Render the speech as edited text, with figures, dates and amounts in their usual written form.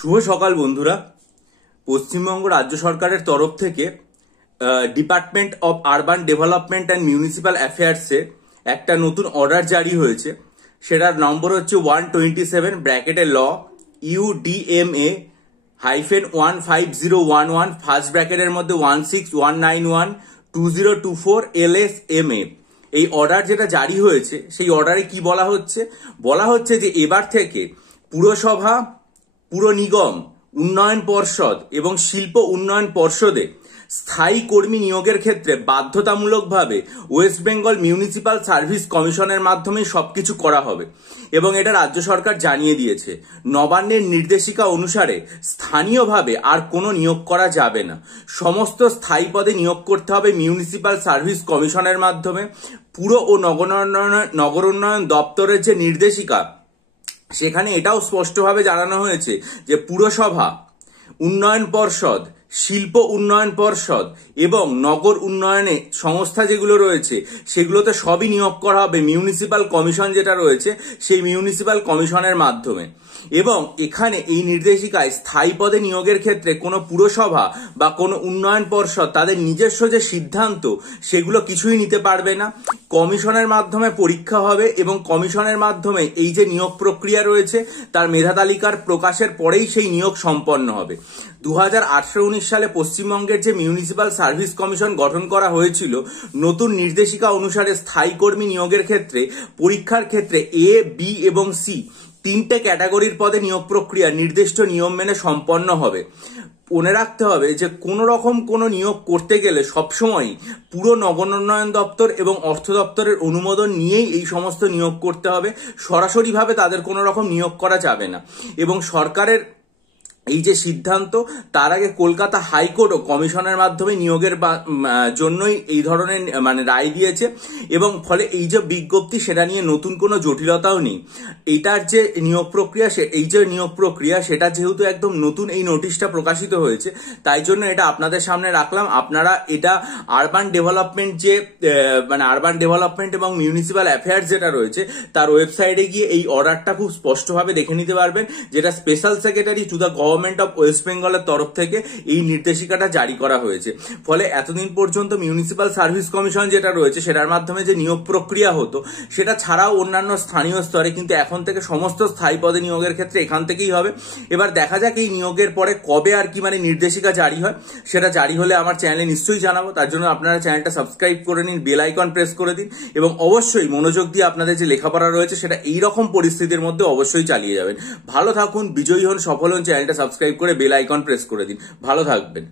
শুভ সকাল বন্ধুরা। পশ্চিমবঙ্গ রাজ্য সরকারের তরফ থেকে department of urban development and municipal অ্যাফেয়ার্সে একটা নতুন অর্ডার জারি হয়েছে। সেটার নম্বর হচ্ছে 127 ব্র্যাকেটে ল UDMA-15011 ফার্স্ট ব্র্যাকেটের মধ্যে 161912024 LSMA। এই অর্ডার যেটা জারি হয়েছে সেই অর্ডারে কি বলা হচ্ছে যে এবার থেকে পুরসভা, পুর নিগম, উন্নয়ন পর্ষদ এবং শিল্প উন্নয়ন পর্ষদে স্থায়ী কর্মী নিয়োগের ক্ষেত্রে বাধ্যতামূলকভাবে ওয়েস্ট বেঙ্গল মিউনিসিপ্যাল সার্ভিস কমিশনের মাধ্যমে সবকিছু করা হবে এবং এটা রাজ্য সরকার জানিয়ে দিয়েছে। নবান্নের নির্দেশিকা অনুসারে স্থানীয়ভাবে আর কোনো নিয়োগ করা যাবে না। সমস্ত স্থায়ী পদে নিয়োগ করতে হবে মিউনিসিপ্যাল সার্ভিস কমিশনের মাধ্যমে। পুর ও নগর উন্নয়ন দপ্তরের যে নির্দেশিকা সেখানে এটাও স্পষ্টভাবে জানানো হয়েছে যে পুরসভা, উন্নয়ন পর্ষদ, শিল্প উন্নয়ন পর্ষদ এবং নগর উন্নয়নে সংস্থা যেগুলো রয়েছে সেগুলোতে সবই নিয়োগ করা হবে মিউনিসিপ্যাল কমিশন যেটা রয়েছে সেই মিউনিসিপ্যাল কমিশনের মাধ্যমে। এবং এখানে এই নির্দেশিকায় স্থায়ী পদে নিয়োগের ক্ষেত্রে কোনো পুরসভা বা কোনো উন্নয়ন পর্ষদ তাদের নিজস্ব যে সিদ্ধান্ত সেগুলো কিছুই নিতে পারবে না। কমিশনের মাধ্যমে পরীক্ষা হবে এবং কমিশনের মাধ্যমে এই যে নিয়োগ প্রক্রিয়া রয়েছে তার মেধা তালিকার প্রকাশের পরেই সেই নিয়োগ সম্পন্ন হবে। 2018-19 সালে পশ্চিমবঙ্গের যে মিউনিসিপ্যাল সার্ভিস কমিশন গঠন করা হয়েছিল, নতুন নির্দেশিকা অনুসারে স্থায়ী কর্মী নিয়োগের ক্ষেত্রে পরীক্ষার ক্ষেত্রে A, B এবং C তিনটে ক্যাটাগরির পদে নিয়োগ প্রক্রিয়া নির্দিষ্ট নিয়ম মেনে সম্পন্ন হবে। মনে রাখতে হবে যে কোনো রকম কোনো নিয়োগ করতে গেলে সবসময় পুরো নগর উন্নয়ন দপ্তর এবং অর্থ দপ্তরের অনুমোদন নিয়েই এই সমস্ত নিয়োগ করতে হবে। সরাসরিভাবে তাদের কোনো রকম নিয়োগ করা যাবে না। এবং সরকারের এই যে সিদ্ধান্ত, তার আগে কলকাতা হাইকোর্টও কমিশনের মাধ্যমে নিয়োগের জন্যই এই ধরনের রায় দিয়েছে এবং ফলে এই যে বিজ্ঞপ্তি সেটা নিয়ে নতুন কোনো জটিলতাও নেই। এটার যে নিয়োগ প্রক্রিয়া সেটা যেহেতু একদম নতুন এই নোটিশটা প্রকাশিত হয়েছে, তাই জন্য এটা আপনাদের সামনে রাখলাম। আপনারা এটা আরবান ডেভেলপমেন্ট এবং মিউনিসিপ্যাল অ্যাফেয়ার্স যেটা রয়েছে তার ওয়েবসাইটে গিয়ে এই অর্ডারটা খুব স্পষ্টভাবে দেখে নিতে পারবেন, যেটা special secretary to the government of West বেঙ্গলের তরফ থেকে এই নির্দেশিকাটা জারি করা হয়েছে। ফলে এতদিন পর্যন্ত মিউনিসিপ্যাল সার্ভিস কমিশন যেটা রয়েছে সেটার মাধ্যমে যে নিয়োগ প্রক্রিয়া হতো সেটা ছাড়াও অন্যান্য স্থানীয় স্তরে, কিন্তু এখন থেকে সমস্ত স্থায়ী পদে নিয়োগের ক্ষেত্রে এখান থেকেই হবে। এবার দেখা যাক এই নিয়োগের পরে কবে আর কি নির্দেশিকা জারি হয়। সেটা জারি হলে আমার চ্যানেলে নিশ্চয়ই জানাবো। তার জন্য আপনারা চ্যানেলটা সাবস্ক্রাইব করে নিন, বেল আইকন প্রেস করে দিন এবং অবশ্যই মনোযোগ দিয়ে আপনাদের যে লেখাপড়া রয়েছে সেটা এইরকম পরিস্থিতির মধ্যে অবশ্যই চালিয়ে যাবেন। ভালো থাকুন, বিজয়ী হন, সফল হন। চ্যানেলটা সাবস্ক্রাইব করে বেল আইকন প্রেস করে দিন। ভালো থাকবেন।